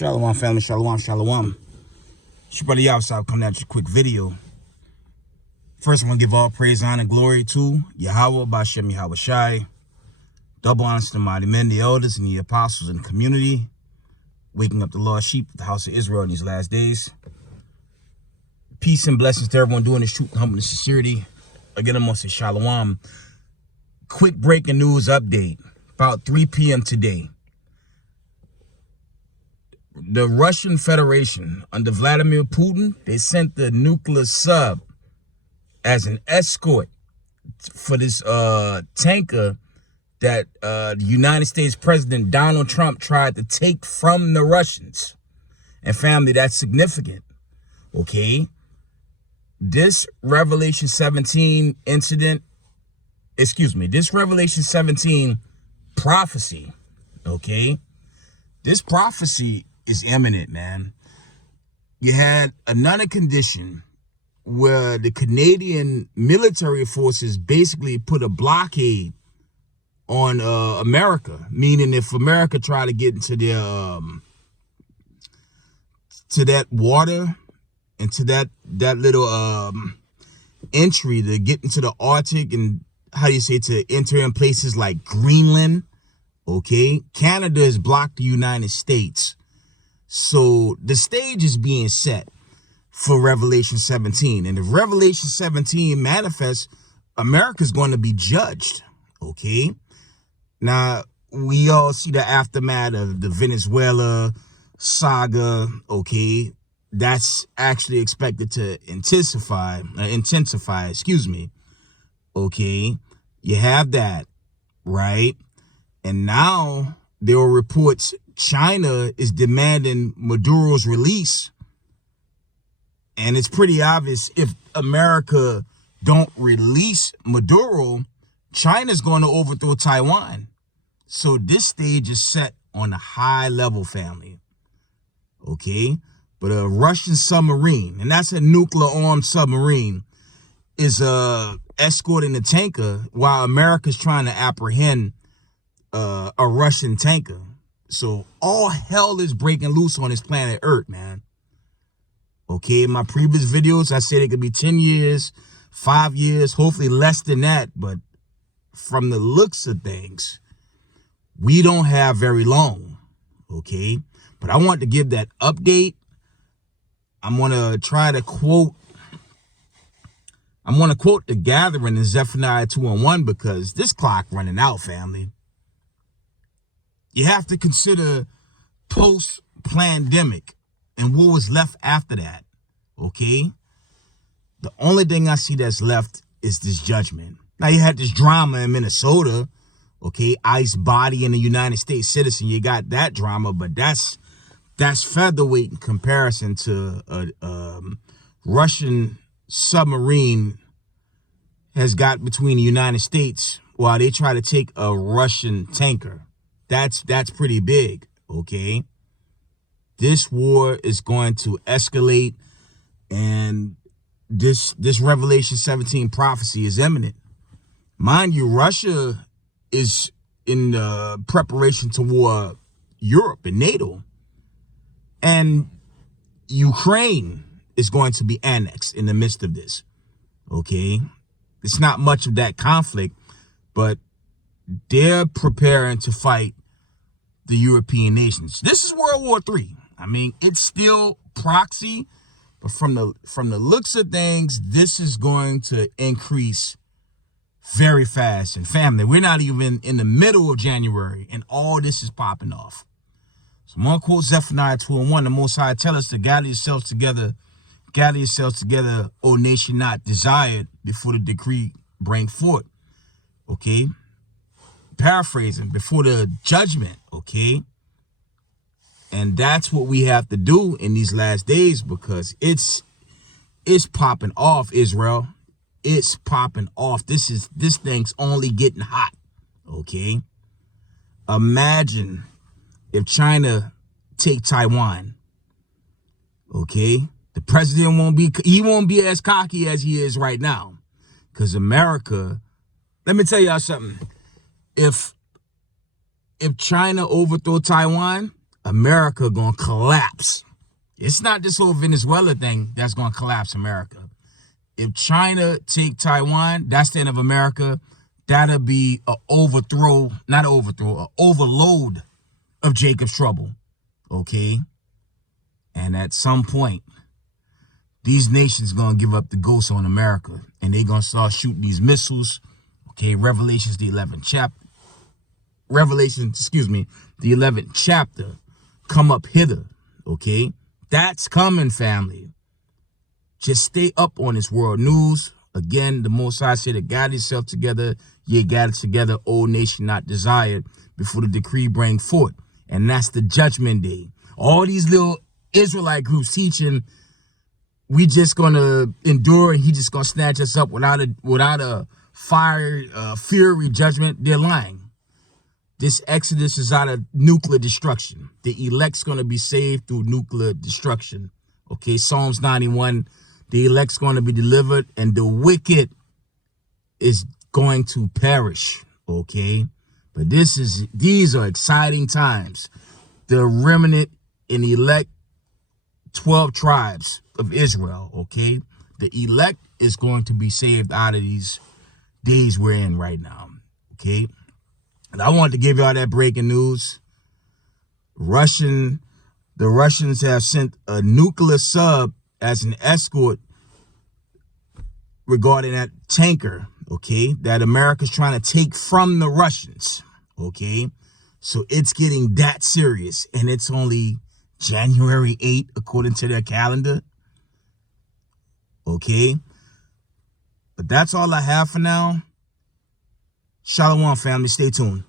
Shalom, family. Shalom, shalom. It's your buddy outside coming at you quick video. First, I want to give all praise, honor, and glory to Yahweh, Bashem Yahweh Shai. Double honors to the mighty men, the elders, and the apostles in the community, waking up the lost sheep of the house of Israel in these last days. Peace and blessings to everyone doing this truth, humbleness, sincerity. Again, I'm going to say shalom. Quick breaking news update. About 3 p.m. today, the Russian Federation under Vladimir Putin, they sent the nuclear sub as an escort for this tanker that the United States President Donald Trump tried to take from the Russians. And family, that's significant, okay? This Revelation 17 incident, this Revelation 17 prophecy, okay? This prophecy is imminent, man. You had another condition where the Canadian military forces basically put a blockade on America, meaning if America tried to get into their to that water and to that little entry to get into the Arctic and to enter in places like Greenland, okay? Canada has blocked the United States. So the stage is being set for Revelation 17. And if Revelation 17 manifests, America's going to be judged, okay? Now, we all see the aftermath of the Venezuela saga, okay? That's actually expected to intensify, okay? You have that, right? And now there are reports China is demanding Maduro's release. And it's pretty obvious if America don't release Maduro, China's going to overthrow Taiwan. So this stage is set on a high level, family. Okay? But a Russian submarine, and that's a nuclear armed submarine, is escorting the tanker while America's trying to apprehend a Russian tanker. So all hell is breaking loose on this planet Earth, man. Okay, in my previous videos, I said it could be 10 years, 5 years, hopefully less than that. But from the looks of things, we don't have very long, okay? But I want to give that update. I'm going to try to quote, the gathering in Zephaniah 2:1 because this clock running out, family. You have to consider post-pandemic and what was left after that, okay? The only thing I see that's left is this judgment. Now, you had this drama in Minnesota, okay? ICE body in a United States citizen. You got that drama, but that's featherweight in comparison to a Russian submarine has got between the United States while they try to take a Russian tanker. That's pretty big, okay? This war is going to escalate, and this Revelation 17 prophecy is imminent. Mind you, Russia is in preparation to war Europe and NATO. And Ukraine is going to be annexed in the midst of this, okay? It's not much of that conflict, but they're preparing to fight the European nations. This is World War III. I mean, it's still proxy, but from the looks of things, this is going to increase very fast. And family, we're not even in the middle of January, and all this is popping off. So I'm going to quote Zephaniah 2:1. The Most High tell us to gather yourselves together, O nation not desired, before the decree bring forth. Okay? Paraphrasing, before the judgment, okay? And that's what we have to do in these last days because it's popping off, Israel. It's popping off. This thing's only getting hot, okay? Imagine if China take Taiwan, okay? The president won't be as cocky as he is right now because America, let me tell y'all something. If China overthrow Taiwan, America gonna collapse. It's not this whole Venezuela thing that's gonna collapse America. If China take Taiwan, that's the end of America. That'll be an overthrow, not an overthrow, an overload of Jacob's trouble. Okay? And at some point, these nations gonna give up the ghost on America, and they gonna start shooting these missiles. Okay, Revelations the 11th chapter. The 11th chapter. Come up hither. Okay, that's coming, family. Just stay up on this world news. Again, the Most High said to gather yourself together. Ye gather together, O nation not desired, before the decree bring forth. And that's the judgment day. All these little Israelite groups teaching we just gonna endure and he just gonna snatch us up without a fire, fury judgment. They're lying. This Exodus is out of nuclear destruction. The elect's gonna be saved through nuclear destruction. Okay, Psalms 91, the elect's gonna be delivered and the wicked is going to perish. Okay, but these are exciting times. The remnant and elect 12 tribes of Israel, okay? The elect is going to be saved out of these days we're in right now, okay? And I wanted to give y'all that breaking news. The Russians have sent a nuclear sub as an escort regarding that tanker, okay, that America's trying to take from the Russians, okay? So it's getting that serious, and it's only January 8th, according to their calendar. Okay. But that's all I have for now. Shalom, family. Stay tuned.